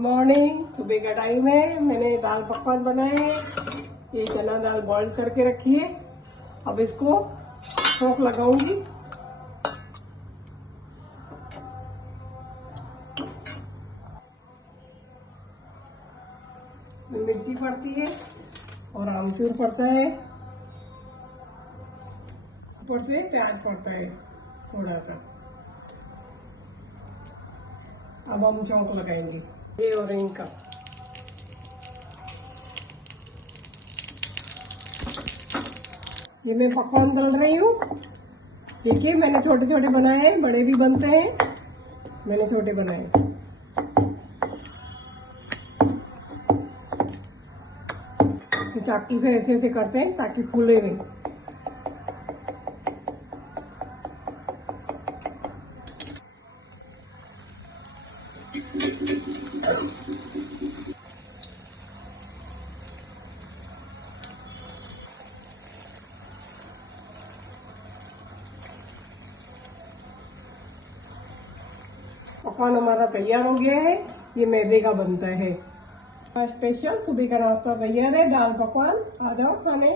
Morning, सुबह का time है। मैंने दाल पकवान बनाए हैं। ये चना दाल बॉईल करके रखी है। अब इसको छौंक लगाऊंगी। इसमें मिर्ची पड़ती है और आमचूर पड़ता है, ऊपर से प्याज पड़ता है थोड़ा सा। अब हम छौंक लगाएंगे ये ऑरेंज का। ये मैं पकवान तल रही हूँ। देखिए, मैंने छोटे छोटे बनाए हैं, बड़े भी बनते हैं। मैंने छोटे बनाए। इसके चाकू से ऐसे ऐसे करते हैं ताकि फूले नहीं। पकवान हमारा तैयार हो गया है। ये मैदे का बनता है। स्पेशल सुबह का नाश्ता तैयार है, दाल पकवान। आ जाओ खाने।